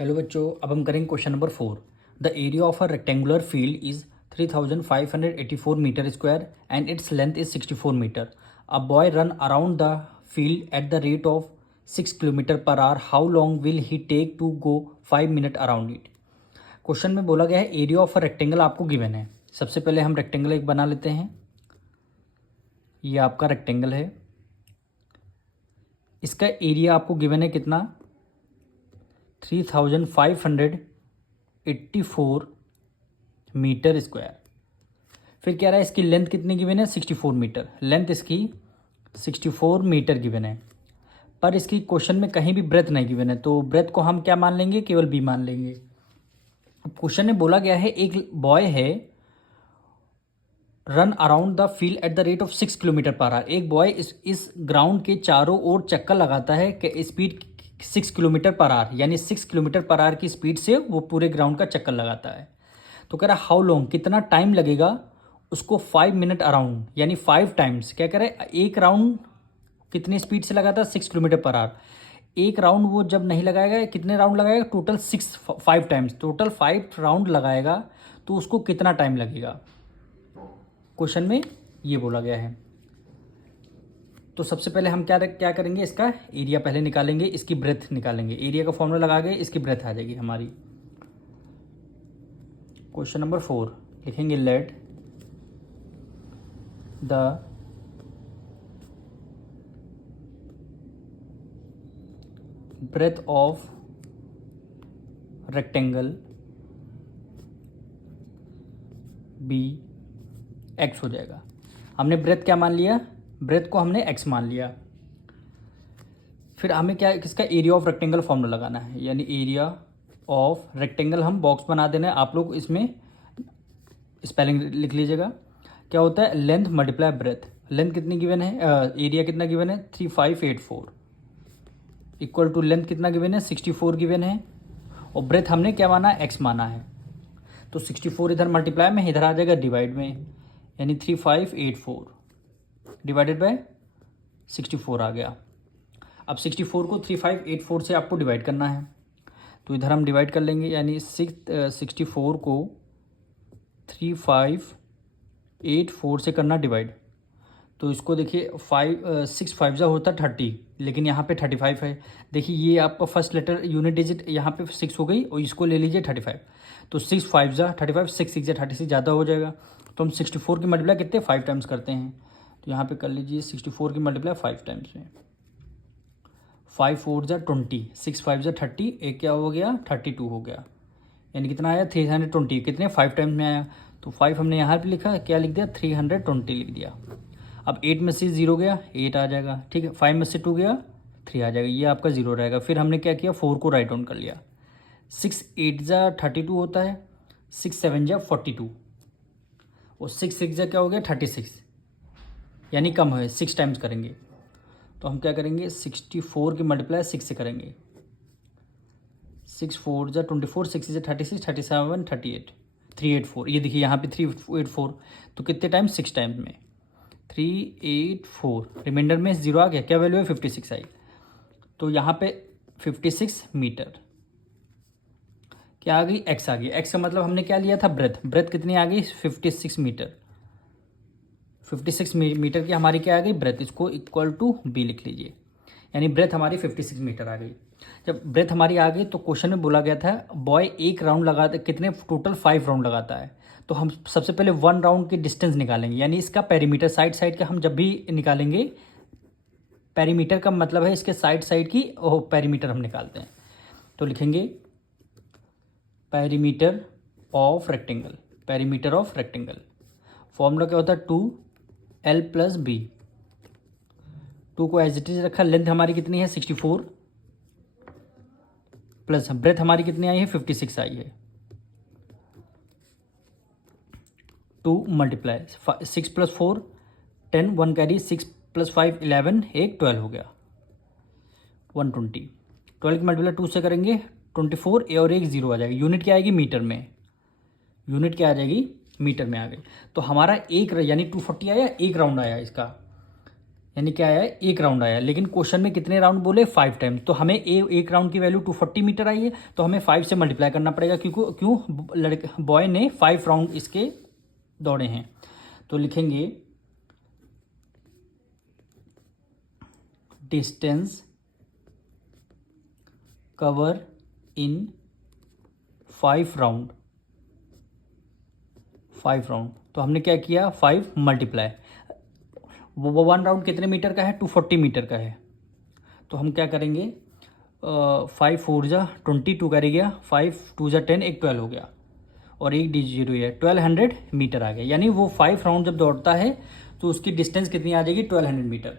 Hello बच्चों, अब हम करेंगे question number 4। The area of a rectangular field is 3584 metre square and its length is 64 metre. A boy run around the field at the rate of 6 kilometre per hour. How long will he take to go 5 minute around it. Question में बोला गया है area of a rectangle आपको given है। सबसे पहले हम rectangle एक बना लेते हैं। ये आपका रेक्टेंगल है, इसका एरिया आपको गिवन है कितना, 3584 मीटर स्क्वायर। फिर कह रहा है इसकी लेंथ कितनी गिवन है, 64 मीटर। लेंथ इसकी 64 मीटर गिवन है, पर इसकी क्वेश्चन में कहीं भी ब्रेथ नहीं गिवन है, तो ब्रेथ को हम क्या मान लेंगे, केवल बी मान लेंगे। क्वेश्चन में बोला गया है एक बॉय है run around the field at the rate of 6 kilometre per our. एक बॉय इस ग्राउंड के चारों ओर चक्कर लगाता है कि स्पीड 6 किलोमीटर पर आवर, यानी 6 किलोमीटर पर आवर की स्पीड से वो पूरे ग्राउंड का चक्कर लगाता है। तो कह रहा है हाउ लॉन्ग, कितना टाइम लगेगा उसको 5 मिनट अराउंड, यानी 5 टाइम्स। क्या कह रहे हैं, एक राउंड कितनी स्पीड से लगाता है, 6 किलोमीटर पर आवर। एक राउंड वो जब नहीं लगाएगा, कितने राउंड लगाएगा, टोटल 5 टाइम्स, टोटल 5 राउंड लगाएगा, तो उसको कितना टाइम लगेगा, क्वेश्चन में ये बोला गया है। तो सबसे पहले हम क्या करेंगे, इसका एरिया पहले निकालेंगे, इसकी ब्रेथ निकालेंगे। एरिया का फॉर्मूला लगा के इसकी ब्रेथ आ जाएगी हमारी। क्वेश्चन नंबर 4 लिखेंगे, let the breadth of rectangle B X हो जाएगा। हमने ब्रेथ क्या मान लिया, ब्रेथ को हमने एक्स मान लिया। फिर हमें क्या, किसका एरिया ऑफ रेक्टेंगल फॉर्मूला लगाना है, यानी एरिया ऑफ रेक्टेंगल हम बॉक्स बना देना है। आप लोग इसमें स्पेलिंग लिख लीजिएगा। क्या होता है, लेंथ मल्टीप्लाई ब्रेथ। लेंथ कितनी गिवन है, एरिया कितना गिवन है, 3584 इक्वल टू लेंथ कितना गिवन है, 64 गिवन है, और ब्रेथ हमने क्या माना, एक्स माना है। तो 64 इधर मल्टीप्लाई में, इधर आ जाएगा डिवाइड में, यानी 3584 डिवाइडेड बाय 64 आ गया। अब 64 को 3584 से आपको डिवाइड करना है, तो इधर हम डिवाइड कर लेंगे, यानी 64 को 3584 से करना डिवाइड। तो इसको देखिए 6 5 जा होता 30, लेकिन यहाँ पे 35 है। देखिए ये आपका फर्स्ट लेटर यूनिट डिजिट यहाँ पे 6 हो गई, और इसको ले लीजिए 35। तो 6 5 जा 35, 6 6 जा 36 ज़्यादा हो जाएगा। तो हम 64 की मल्टीप्लाई कितने 5 टाइम्स करते हैं, तो यहाँ पे कर लीजिए 64 की मल्टीप्लाई 5 टाइम्स में। 5 4 जा 20, 6 5 जा 30, एक क्या हो गया 32 हो गया, यानी कितना आया 320, कितने 5 टाइम्स में आया। तो 5 हमने यहाँ पे लिखा, क्या लिख दिया 320 लिख दिया। अब 8 में से 0 गया, 8 आ जाएगा, ठीक है। 5 में से 2 गया, 3 आ जाएगा, ये आपका 0 रहेगा। फिर हमने क्या किया, 4 को राइट डाउन कर लिया। 6 8 जा 32 होता है, 6 7 जा 42, और 6 6 जा क्या हो गया 36, यानी कम है, 6 टाइम्स करेंगे। तो हम क्या करेंगे, 64 की मल्टीप्लाई 6 से करेंगे। 6 4 जा 24, 6 जा 36, 37 38, 384। ये देखिए यहाँ पे 384, तो कितने टाइम्स, 6 टाइम्स में 384, रिमाइंडर में 0 आ गया, क्या वैल्यू है 56 आई। तो यहाँ पे 56 मीटर क्या आ गई, एक्स आ गई। एक्स का मतलब हमने क्या लिया था, ब्रेथ। ब्रेथ कितनी आ गई, 56 मीटर। 56 मीटर की हमारी क्या आ गई, ब्रेथ। इसको इक्वल टू बी लिख लीजिए, यानी ब्रेथ हमारी 56 मीटर आ गई। जब ब्रेथ हमारी आ गई, तो क्वेश्चन में बोला गया था बॉय एक राउंड लगाता, कितने टोटल 5 राउंड लगाता है। तो हम सबसे पहले 1 राउंड की डिस्टेंस निकालेंगे, यानी इसका पेरीमीटर, साइड साइड का हम जब भी निकालेंगे, पेरीमीटर का मतलब है इसके साइड साइड की पेरीमीटर हम निकालते हैं। तो लिखेंगे perimeter of rectangle. Perimeter of rectangle formula क्या होता है, 2l प्लस बी। 2 को एज इट इज रखा, लेंथ हमारी कितनी है 64, प्लस ब्रेथ हमारी कितनी आई है 56 आई है। 2 मल्टीप्लाई 6 प्लस 4 10, 1 कैरी, 6 प्लस 5 11, एक 12 हो गया 120। 12 की मल्टीप्लाई 2 से करेंगे 24, ए और एक 0 आ जाएगी। यूनिट क्या आएगी, मीटर में। यूनिट क्या आ जाएगी, मीटर में आ गई। तो हमारा एक यानी 240 आया, एक राउंड आया इसका। यानी क्या आया, एक राउंड आया, लेकिन क्वेश्चन में कितने राउंड बोले, 5 टाइम। तो हमें एक राउंड की वैल्यू 240 मीटर आई है, तो हमें 5 से मल्टीप्लाई करना पड़ेगा, क्यों लड़के बॉय ने 5 राउंड इसके दौड़े हैं। तो लिखेंगे डिस्टेंस कवर इन 5 राउंड। तो हमने क्या किया, 5 मल्टीप्लाई, वो 1 राउंड कितने मीटर का है, 240 मीटर का है। तो हम क्या करेंगे, 5 4 जा 22 कर गया, 5 2 जा 10, एक 12 हो गया, और एक डी 0 है, 1200 मीटर आ गया। यानी वो 5 राउंड जब दौड़ता है तो उसकी डिस्टेंस कितनी आ जाएगी, 1200 मीटर।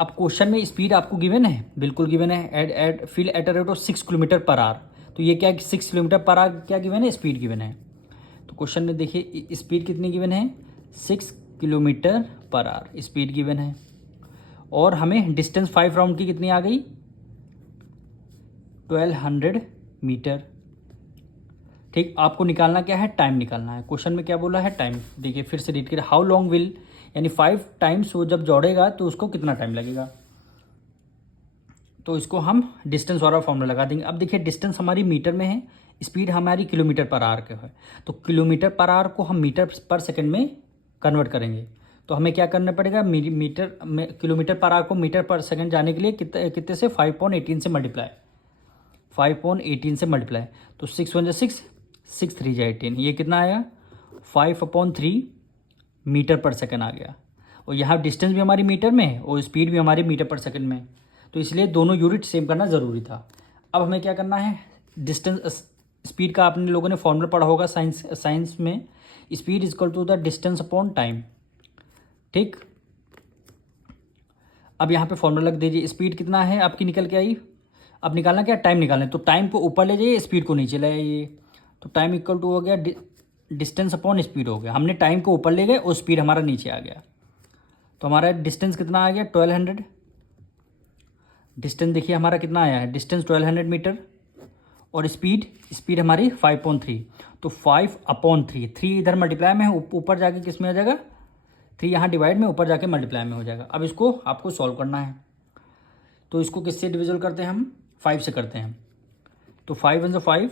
अब क्वेश्चन में स्पीड आपको गिवन है, बिल्कुल गिवन है, feel at a rate of 6 kilometre per our. तो ये क्या, 6 किलोमीटर पर आवर क्या गिवन है, स्पीड गिवन है। तो क्वेश्चन में देखिए स्पीड कितनी गिवन है, 6 kilometre per our speed given है, और हमें डिस्टेंस 5 राउंड की कितनी आ गई, 1200 मीटर। ठीक, आपको निकालना क्या है, टाइम निकालना है। क्वेश्चन में क्या बोला है, टाइम। देखिए फिर से रीड करिए, हाउ लॉन्ग विल, यानी 5 टाइम्स वो जब दौड़ेगा तो उसको कितना टाइम लगेगा। तो इसको हम डिस्टेंस वाला फॉर्मूला लगा देंगे। अब देखिए डिस्टेंस हमारी मीटर में है, स्पीड हमारी किलोमीटर पर आवर के है, तो किलोमीटर पर आवर को हम मीटर पर सेकंड में कन्वर्ट करेंगे। तो हमें क्या करना पड़ेगा, मीटर में किलोमीटर पर आवर को मीटर पर सेकंड जाने के लिए कितने से 5/18 से मल्टीप्लाई, 5/18 से मल्टीप्लाई। तो 6 1 6, 6 3 18, ये कितना आया, 5/3 मीटर पर सेकंड आ गया। और यहाँ डिस्टेंस भी हमारी मीटर में है और स्पीड भी हमारी मीटर पर सेकंड में, तो इसलिए दोनों यूनिट सेम करना ज़रूरी था। अब हमें क्या करना है, डिस्टेंस स्पीड का आपने लोगों ने फॉर्मूला पढ़ा होगा साइंस में, speed is equal to the distance upon time. ठीक, अब यहाँ पे फॉर्मूला लग दीजिए, स्पीड कितना है आपकी निकल के आई, अब निकालना क्या, टाइम निकालना है। तो टाइम को ऊपर ले जाइए, स्पीड को नीचे ले आइए, तो टाइम इक्वल टू हो गया डिस्टेंस अपॉन स्पीड हो गया। हमने टाइम को ऊपर ले गए और स्पीड हमारा नीचे आ गया, तो हमारा डिस्टेंस कितना आ गया, 1200। डिस्टेंस देखिए हमारा कितना आया है, डिस्टेंस 1200 मीटर, और स्पीड हमारी 5/3। तो 5/3, 3 इधर मल्टीप्लाई में है, ऊपर जाके किस में आ जाएगा, 3 यहाँ डिवाइड में, ऊपर जाके मल्टीप्लाई में हो जाएगा। अब इसको आपको सॉल्व करना है, तो इसको किससे डिविजल करते हैं हम, 5 से करते हैं। तो 5 1 5,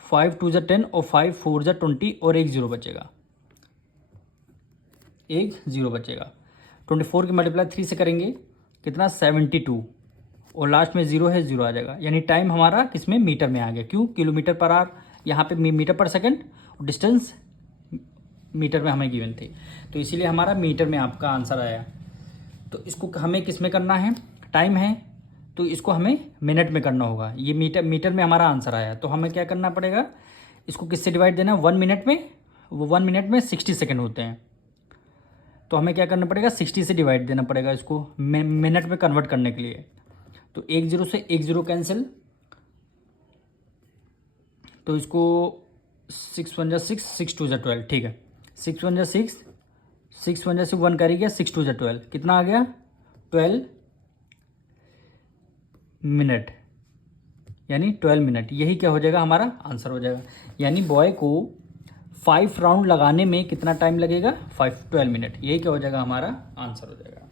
5 2 10, और 5 4 20, और एक 0 बचेगा, 24 की मल्टीप्लाई 3 से करेंगे कितना, 72, और लास्ट में 0 है, 0 आ जाएगा। यानी टाइम हमारा किस में, मीटर में आ गया, क्यों, किलोमीटर पर आवर, यहाँ पे मीटर पर सेकंड, और डिस्टेंस मीटर में हमें गिवन थी, तो इसीलिए हमारा मीटर में आपका आंसर आया। तो इसको हमें किस में करना है, टाइम है, तो इसको हमें मिनट में करना होगा। ये मीटर में हमारा आंसर आया, तो हमें क्या करना पड़ेगा, इसको किससे डिवाइड देना, 1 मिनट में, वो 1 मिनट में 60 सेकेंड होते हैं, तो हमें क्या करना पड़ेगा, 60 से डिवाइड देना पड़ेगा इसको मिनट में कन्वर्ट करने के लिए। तो 1 0 से 1 0 कैंसिल, तो इसको 6 1 6, 6 2 12, ठीक है, 6 1 6, 6 1 से 1 करेंगे, 6 2 12, कितना आ गया, 12 मिनट, यानी 12 मिनट। यही क्या हो जाएगा, हमारा आंसर हो जाएगा। यानी बॉय को 5 राउंड लगाने में कितना टाइम लगेगा, 12 मिनट। यही क्या हो जाएगा, हमारा आंसर हो जाएगा।